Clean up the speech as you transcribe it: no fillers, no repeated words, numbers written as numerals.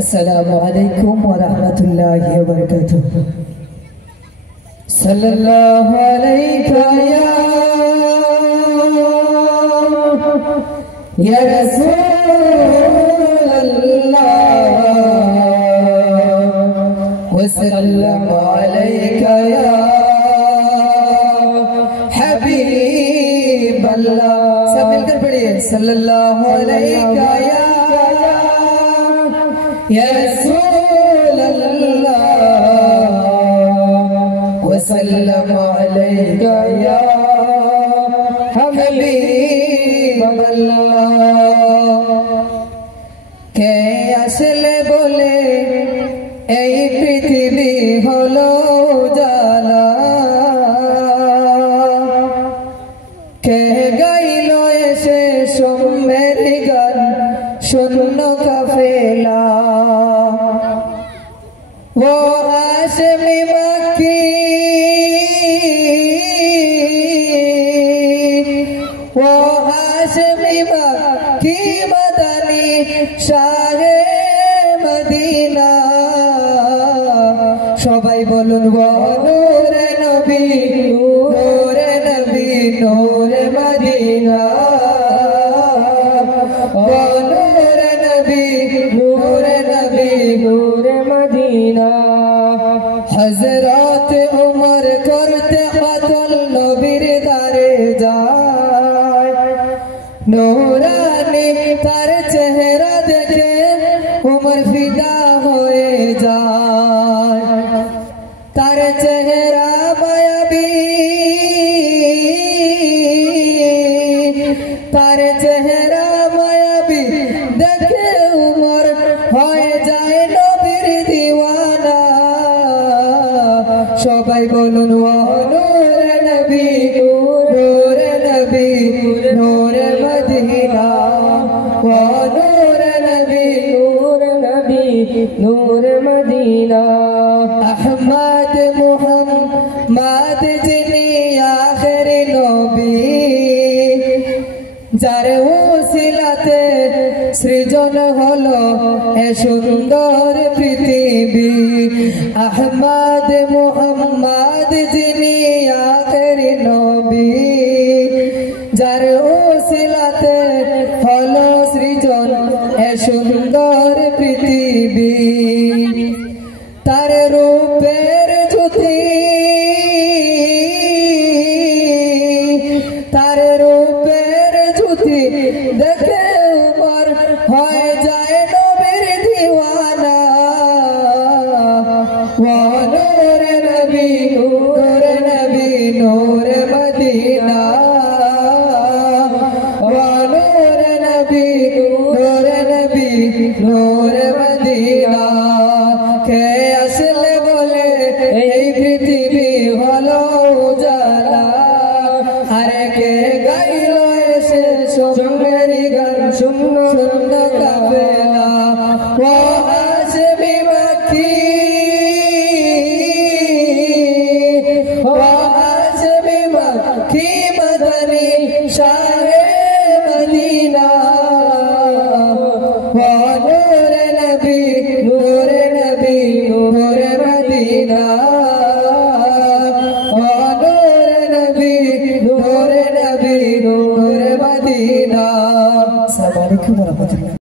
अस्सलामु अलैकुम व रहमतुल्लाहि व बरकातुहू। सल्लल्लाहु अलैका या रसूल अल्लाह व सल्लल्लाहु अलैका या हबीब अल्लाह। सब मिलकर पढ़िए सल्लल्लाहु अलैका या रसूल अल्लाह व सल्लल्लाहु अलैका या हबीब अल्लाह। কে আসলে বলে এই পৃথিবী হলো জানা, কে গাইল এসে সোমের গান শূন্য কাফেলা। वो हाशमी मक्की वो हाशमी मक्की मदनी शाहे मदीना। সবাই বলুন ও নূরে নবী নূরে নবী নূরে মদিনা। ও নূরে নবী নূরে নবী নূরে মদিনা। হযরত উমর করতে কতল নবীর দারে যায়, নূরানি তার চেহারা দেখে উমর ফিদা হয়ে যায়। তার চেহারা মায়াবী, তার চেহারা মায়াবী দেখে উমর হয়ে যায় নবীর দিওয়ানা। সবাই বলুন ও নূরে নবী নূরে নবী নূরে মদিনা। ও নূরে নবী নূরে নবী নূরে মদিনা। আহমদ মুহাম্মদ যিনি আখেরি নবী, যার উসিলাতে সৃজন হলো এ সুন্দর পৃথিবী। আহমদ মুহাম্মদ যিনি আখেরি নবী, যার উসিলাতে হলো সৃজন এ সুন্দর পৃথিবী। তার রূপের জ্যোতি, তার রূপের জ্যোতি দেখে উমর হয়ে যায় নবীর দিওয়ানা। ও নূরে নবী নূরে নবী নূরে মদিনা। ও নূরে নবী নূরে নবী নূরে মদিনা। কে আসলে বলে এই পৃথিবী হলো উজালা, আরে কে গাইল এসে সোমের গান শূন্য শূন্য কাফেলা। ও হাশমি মক্কি ও হাশমি মক্কি মদনী শাহে মদিনা। ও নূরে নবী নূরে নবী নূরে মদিনা। ও নূরে নবী নূরে নবী নূরে মদিনা। আসসালামু আলাইকুম ওয়া রাহমাতুল্লাহ।